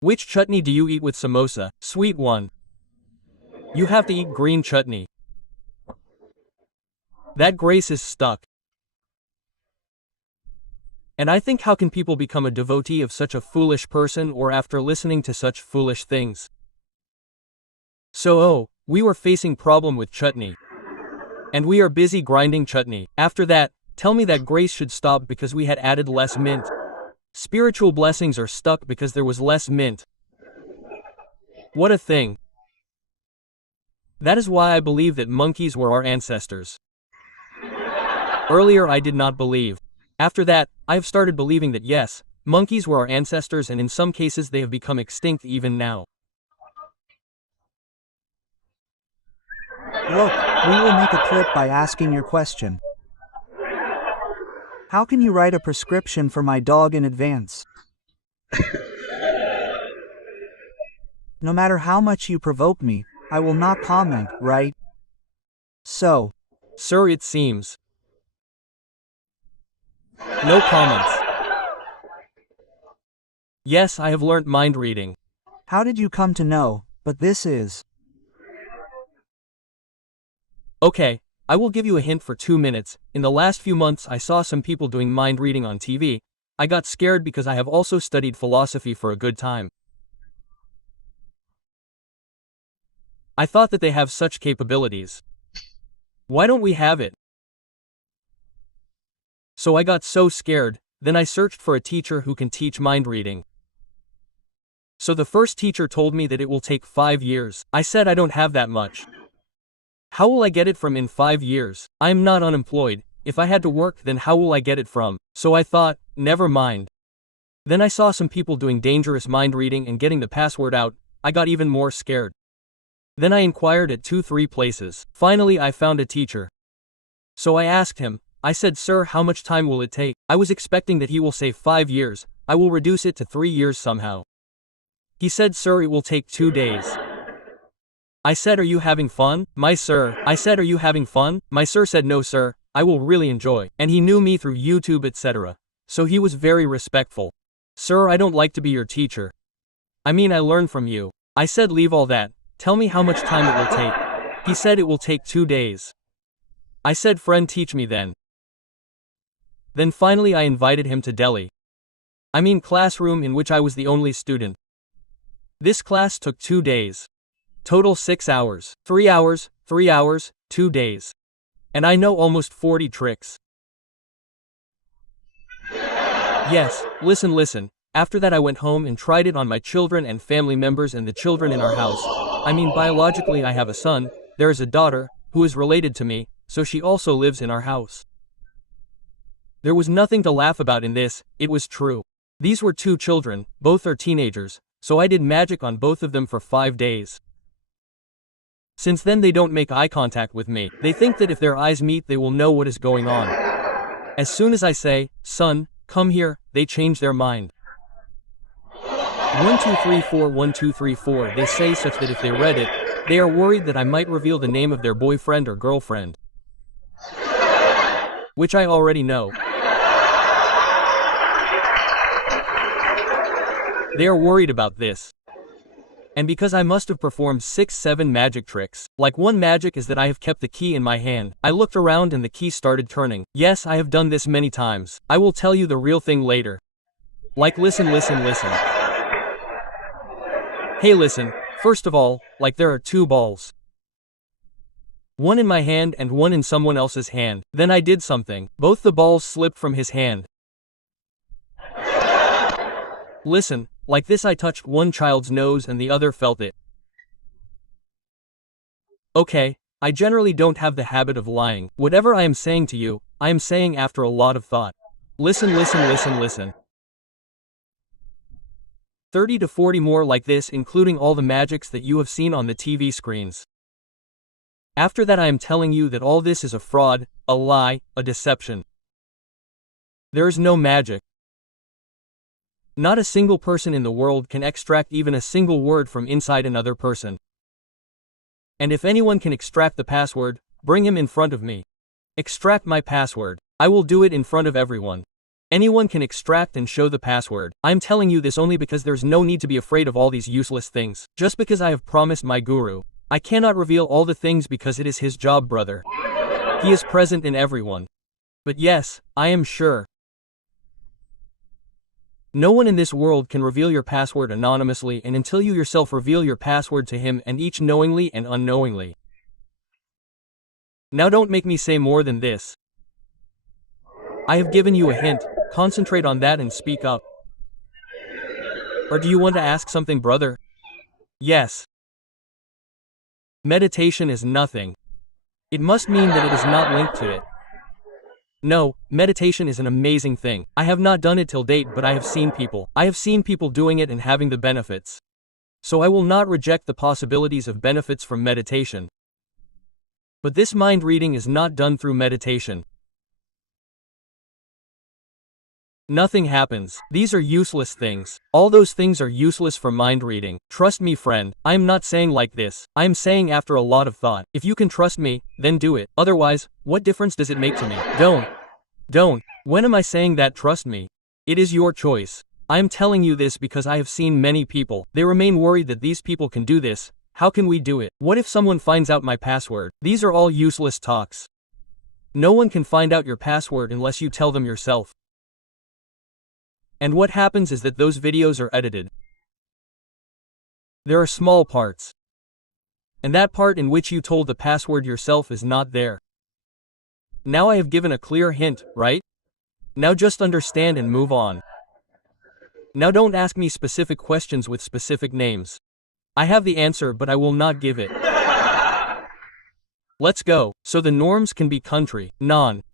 Which chutney do you eat with samosa? Sweet one. You have to eat green chutney. That grace is stuck. And I think, how can people become a devotee of such a foolish person, or after listening to such foolish things? So we were facing problem with chutney. And we are busy grinding chutney. After that, tell me that grace should stop because we had added less mint. Spiritual blessings are stuck because there was less mint. What a thing. That is why I believe that monkeys were our ancestors. Earlier I did not believe. After that, I have started believing that yes, monkeys were our ancestors, and in some cases they have become extinct even now. Look, we will make a clip by asking your question. How can you write a prescription for my dog in advance? No matter how much you provoke me, I will not comment, right? So, sir, it seems. No comments. Yes, I have learnt mind reading. How did you come to know? But this is... Okay, I will give you a hint for 2 minutes. In the last few months I saw some people doing mind reading on TV. I got scared because I have also studied philosophy for a good time. I thought that they have such capabilities. Why don't we have it? So I got so scared, then I searched for a teacher who can teach mind reading. So the first teacher told me that it will take 5 years. I said I don't have that much. How will I get it from in 5 years? I am not unemployed. If I had to work, then how will I get it from? So I thought, never mind. Then I saw some people doing dangerous mind reading and getting the password out. I got even more scared. Then I inquired at 2-3 places. Finally I found a teacher. So I asked him. I said, sir, how much time will it take? I was expecting that he will say 5 years. I will reduce it to 3 years somehow. He said, sir, it will take 2 days. I said, are you having fun, my sir? I said, are you having fun? My sir said, no sir, I will really enjoy. And he knew me through YouTube, etc. So he was very respectful. Sir, I don't like to be your teacher. I mean, I learn from you. I said, leave all that. Tell me how much time it will take. He said it will take 2 days. I said, friend, teach me then. Then finally I invited him to Delhi. I mean, classroom in which I was the only student. This class took 2 days. Total 6 hours. 3 hours, 3 hours, 2 days. And I know almost 40 tricks. Yes, listen. After that I went home and tried it on my children and family members and the children in our house. I mean, biologically I have a son, there is a daughter, who is related to me, so she also lives in our house. There was nothing to laugh about in this, it was true. These were 2 children, both are teenagers, so I did magic on both of them for 5 days. Since then they don't make eye contact with me. They think that if their eyes meet they will know what is going on. As soon as I say, son, come here, they change their mind. 1 2 3 4 1 2 3 4 they say, such that if they read it, they are worried that I might reveal the name of their boyfriend or girlfriend. Which I already know. They are worried about this. And because I must have performed 6-7 magic tricks. Like, one magic is that I have kept the key in my hand. I looked around and the key started turning. Yes, I have done this many times. I will tell you the real thing later. Like, listen. Hey, listen. First of all, like, there are 2 balls. One in my hand and one in someone else's hand. Then I did something. Both the balls slipped from his hand. Listen, like this, I touched one child's nose and the other felt it. Okay, I generally don't have the habit of lying. Whatever I am saying to you, I am saying after a lot of thought. Listen. 30 to 40 more like this, including all the magics that you have seen on the TV screens. After that I am telling you that all this is a fraud, a lie, a deception. There is no magic. Not a single person in the world can extract even a single word from inside another person. And if anyone can extract the password, bring him in front of me. Extract my password. I will do it in front of everyone. Anyone can extract and show the password. I'm telling you this only because there's no need to be afraid of all these useless things. Just because I have promised my guru, I cannot reveal all the things because it is his job, brother. He is present in everyone. But yes, I am sure. No one in this world can reveal your password anonymously and until you yourself reveal your password to him and each knowingly and unknowingly. Now don't make me say more than this. I have given you a hint, concentrate on that and speak up. Or do you want to ask something, brother? Yes. Meditation is nothing. It must mean that it is not linked to it. No, meditation is an amazing thing. I have not done it till date, but I have seen people. I have seen people doing it and having the benefits. So I will not reject the possibilities of benefits from meditation. But this mind reading is not done through meditation. Nothing happens. These are useless things. All those things are useless for mind reading. Trust me, friend. I am not saying like this. I am saying after a lot of thought. If you can trust me, then do it. Otherwise, what difference does it make to me? Don't. When am I saying that trust me? It is your choice. I am telling you this because I have seen many people. They remain worried that these people can do this. How can we do it? What if someone finds out my password? These are all useless talks. No one can find out your password unless you tell them yourself. And what happens is that those videos are edited. There are small parts. And that part in which you told the password yourself is not there. Now I have given a clear hint, right? Now just understand and move on. Now don't ask me specific questions with specific names. I have the answer, but I will not give it. Let's go. So the norms can be country, non,